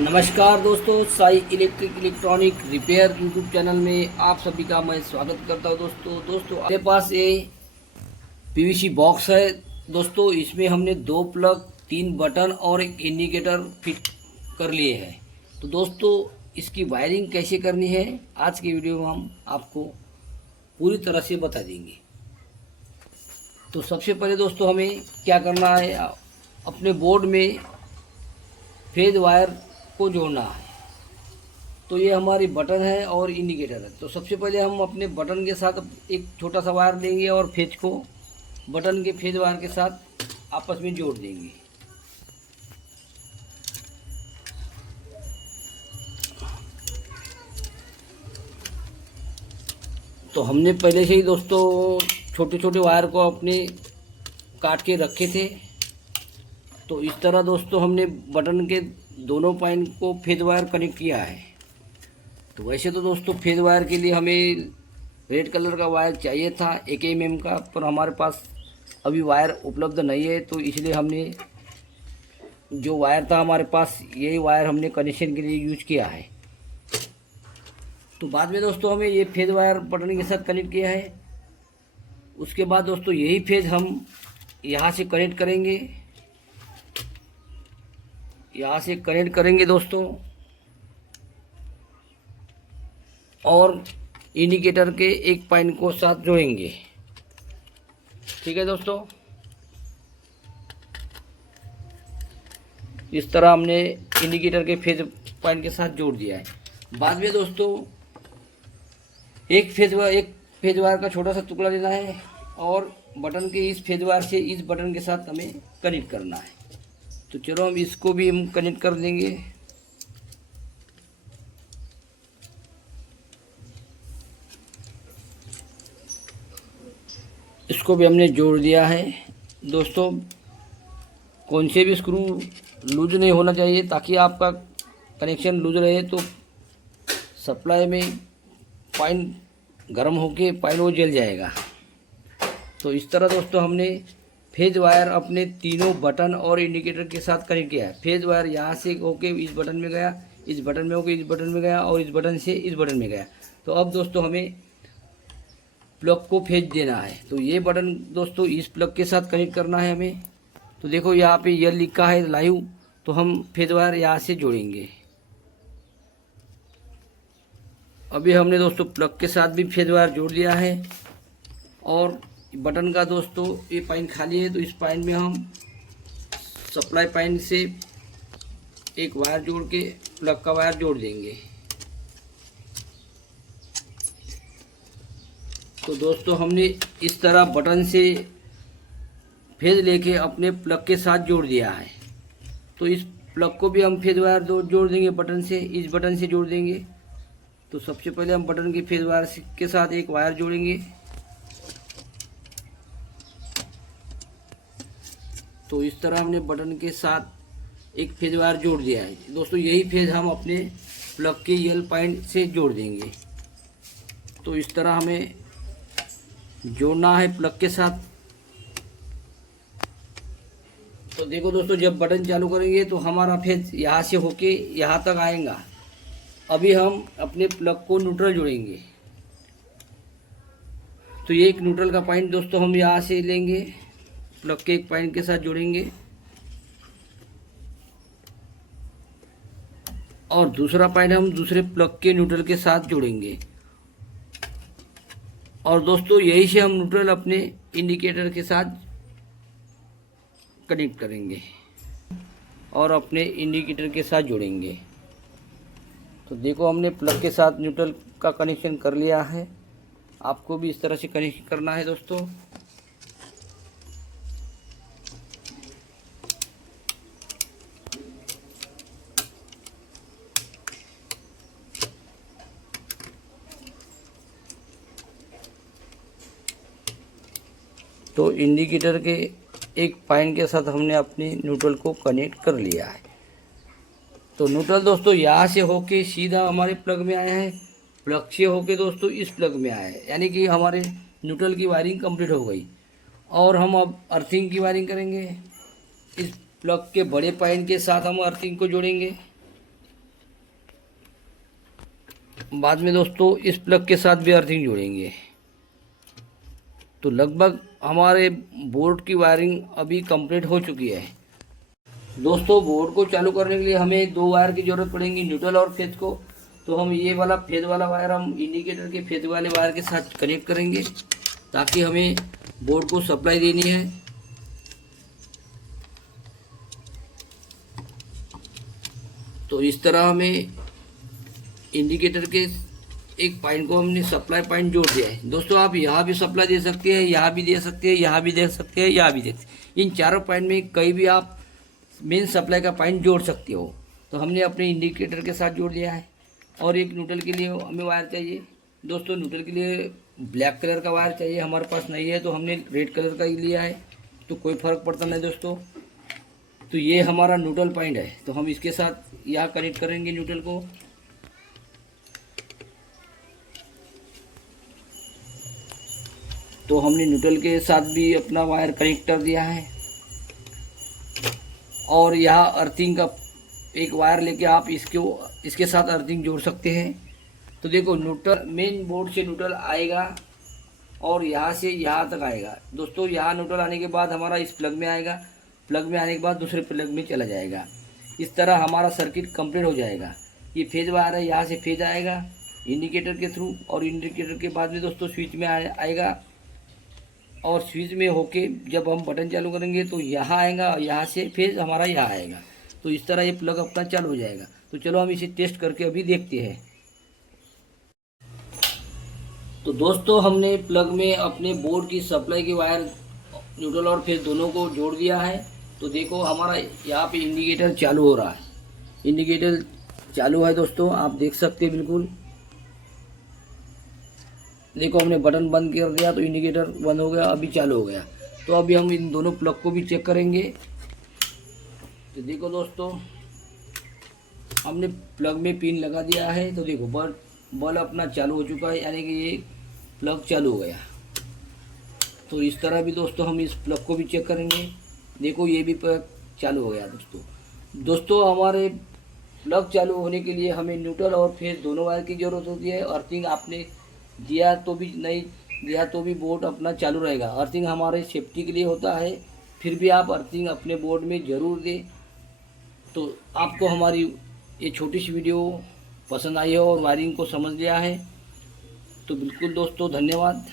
नमस्कार दोस्तों, Sai electronic repair YouTube channel में आप सभी का मैं स्वागत करता हूं। दोस्तों मेरे पास ये पीवीसी बॉक्स है। दोस्तों इसमें हमने 2 प्लग, 3 बटन और एक इंडिकेटर फिट कर लिए हैं। तो दोस्तों इसकी वायरिंग कैसे करनी है आज की वीडियो में हम आपको पूरी तरह से बता देंगे। तो सबसे पहले दोस्तों हमें क्या करना है, अपने बोर्ड में फेज वायर को जोड़ना है। तो ये हमारी बटन है और इंडिकेटर है। तो सबसे पहले हम अपने बटन के साथ एक छोटा सा वायर लेंगे और फेज को बटन के फेज वायर के साथ आपस में जोड़ देंगे। तो हमने पहले से ही दोस्तों छोटे छोटे वायर को अपने काट के रखे थे। तो इस तरह दोस्तों हमने बटन के दोनों पॉइंट को फेज वायर कनेक्ट किया है। तो वैसे तो दोस्तों फेज वायर के लिए हमें रेड कलर का वायर चाहिए था 1 mm का, पर हमारे पास अभी वायर उपलब्ध नहीं है। तो इसलिए हमने जो वायर था हमारे पास, यही वायर हमने कनेक्शन के लिए यूज किया है। तो बाद में दोस्तों हमें ये फेज वायर बटन के साथ कनेक्ट किया है। उसके बाद दोस्तों यही फेज हम यहाँ से कनेक्ट करेंगे, यहाँ से कनेक्ट करेंगे दोस्तों, और इंडिकेटर के एक पॉइंट को साथ जोड़ेंगे। ठीक है दोस्तों, इस तरह हमने इंडिकेटर के फेज पॉइंट के साथ जोड़ दिया है। बाद में दोस्तों एक फेज वायर का छोटा सा टुकड़ा लेना है और बटन के इस फेज वायर से इस बटन के साथ हमें कनेक्ट करना है। तो चलो हम इसको भी हम कनेक्ट कर देंगे। इसको भी हमने जोड़ दिया है। दोस्तों कौन से भी स्क्रू लूज नहीं होना चाहिए, ताकि आपका कनेक्शन लूज रहे तो सप्लाई में पॉइंट गर्म होके पॉइंट वो जल जाएगा। तो इस तरह दोस्तों हमने फेज वायर अपने तीनों बटन और इंडिकेटर के साथ कनेक्ट किया है। फेज वायर यहाँ से होके इस बटन में गया, इस बटन में होके इस बटन में गया और इस बटन से इस बटन में गया। तो अब दोस्तों हमें प्लग को फेज देना है। तो ये बटन दोस्तों इस प्लग के साथ कनेक्ट करना है हमें। तो देखो यहाँ पे ये लिखा है लाइव, तो हम फेज वायर यहाँ से जोड़ेंगे। अभी हमने दोस्तों प्लग के साथ भी फेज वायर जोड़ लिया है और बटन का दोस्तों ये पॉइंट खाली है। तो इस पॉइंट में हम सप्लाई पॉइंट से एक वायर जोड़ के प्लग का वायर जोड़ देंगे। तो दोस्तों हमने इस तरह बटन से फेज लेके अपने प्लग के साथ जोड़ दिया है। तो इस प्लग को भी हम फेज वायर जोड़ देंगे, बटन से इस बटन से जोड़ देंगे। तो सबसे पहले हम बटन के फेज वायर के साथ एक वायर जोड़ेंगे। तो इस तरह हमने बटन के साथ एक फेज वायर जोड़ दिया है। दोस्तों यही फेज हम अपने प्लग के यल पॉइंट से जोड़ देंगे। तो इस तरह हमें जोड़ना है प्लग के साथ। तो देखो दोस्तों, जब बटन चालू करेंगे तो हमारा फेज यहाँ से होके यहाँ तक आएगा। अभी हम अपने प्लग को न्यूट्रल जोड़ेंगे। तो ये एक न्यूट्रल का पॉइंट दोस्तों हम यहाँ से लेंगे, प्लग के एक पॉइंट के साथ जोड़ेंगे और दूसरा पॉइंट हम दूसरे प्लग के न्यूट्रल के साथ जोड़ेंगे। और दोस्तों यही से हम न्यूट्रल अपने इंडिकेटर के साथ कनेक्ट करेंगे और अपने इंडिकेटर के साथ जोड़ेंगे। तो देखो हमने प्लग के साथ न्यूट्रल का कनेक्शन कर लिया है। आपको भी इस तरह से कनेक्शन करना है दोस्तों। तो इंडिकेटर के एक पॉइंट के साथ हमने अपनी न्यूट्रल को कनेक्ट कर लिया है। तो न्यूट्रल दोस्तों यहाँ से होके सीधा हमारे प्लग में आया है, प्लग से होके दोस्तों इस प्लग में आया है, यानी कि हमारे न्यूट्रल की वायरिंग कंप्लीट हो गई। और हम अब अर्थिंग की वायरिंग करेंगे। इस प्लग के बड़े पॉइंट के साथ हम अर्थिंग को जोड़ेंगे। बाद में दोस्तों इस प्लग के साथ भी अर्थिंग जोड़ेंगे। तो लगभग हमारे बोर्ड की वायरिंग अभी कंप्लीट हो चुकी है। दोस्तों बोर्ड को चालू करने के लिए हमें दो वायर की ज़रूरत पड़ेगी, न्यूट्रल और फेज को। तो हम ये वाला फेज वाला वायर हम इंडिकेटर के फेज वाले वायर के साथ कनेक्ट करेंगे ताकि हमें बोर्ड को सप्लाई देनी है। तो इस तरह हमें इंडिकेटर के एक पॉइंट को हमने सप्लाई पॉइंट जोड़ दिया है। दोस्तों आप यहाँ भी सप्लाई दे सकते हैं, यहाँ भी दे सकते हैं, यहाँ भी दे सकते हैं, यहाँ भी दे सकते हैं। इन चारों पॉइंट में कहीं भी आप मेन सप्लाई का पॉइंट जोड़ सकते हो। तो हमने अपने इंडिकेटर के साथ जोड़ दिया है। और एक न्यूट्रल के लिए हमें वायर चाहिए। दोस्तों न्यूट्रल के लिए ब्लैक कलर का वायर चाहिए, हमारे पास नहीं है तो हमने रेड कलर का ही लिया है। तो कोई फ़र्क पड़ता नहीं दोस्तों। तो ये हमारा न्यूट्रल पॉइंट है, तो हम इसके साथ यहाँ कनेक्ट करेंगे न्यूट्रल को। तो हमने न्यूट्रल के साथ भी अपना वायर कनेक्ट कर दिया है। और यहाँ अर्थिंग का एक वायर लेके आप इसके साथ अर्थिंग जोड़ सकते हैं। तो देखो न्यूट्रल मेन बोर्ड से न्यूट्रल आएगा और यहाँ से यहाँ तक आएगा। दोस्तों यहाँ न्यूट्रल आने के बाद हमारा इस प्लग में आएगा, प्लग में आने के बाद दूसरे प्लग में चला जाएगा। इस तरह हमारा सर्किट कंप्लीट हो जाएगा। ये फेज वायर है, यहाँ से फेज आएगा इंडिकेटर के थ्रू, और इंडिकेटर के बाद में दोस्तों स्विच में आएगा। और स्विच में होके जब हम बटन चालू करेंगे तो यहाँ आएगा और यहाँ से फेज हमारा यहाँ आएगा। तो इस तरह ये प्लग अपना चालू हो जाएगा। तो चलो हम इसे टेस्ट करके अभी देखते हैं। तो दोस्तों हमने प्लग में अपने बोर्ड की सप्लाई की वायर न्यूट्रल और फेज दोनों को जोड़ दिया है। तो देखो हमारा यहाँ पे इंडिकेटर चालू हो रहा है, इंडिकेटर चालू है दोस्तों, आप देख सकते हैं बिल्कुल। देखो हमने बटन बंद कर दिया तो इंडिकेटर बंद हो गया, अभी चालू हो गया। तो अभी हम इन दोनों प्लग को भी चेक करेंगे। तो देखो दोस्तों हमने प्लग में पिन लगा दिया है। तो देखो बल्ब अपना चालू हो चुका है, यानी कि ये प्लग चालू हो गया। तो इस तरह भी दोस्तों हम इस प्लग को भी चेक करेंगे। देखो ये भी प्लग चालू हो गया दोस्तों हमारे प्लग चालू होने के लिए हमें न्यूट्रल और फेज दोनों वायर की ज़रूरत होती है। अर्थिंग आपने दिया तो भी नहीं दिया तो भी बोर्ड अपना चालू रहेगा। अर्थिंग हमारे सेफ्टी के लिए होता है, फिर भी आप अर्थिंग अपने बोर्ड में ज़रूर दें। तो आपको हमारी ये छोटी सी वीडियो पसंद आई है और वायरिंग को समझ लिया है तो बिल्कुल दोस्तों धन्यवाद।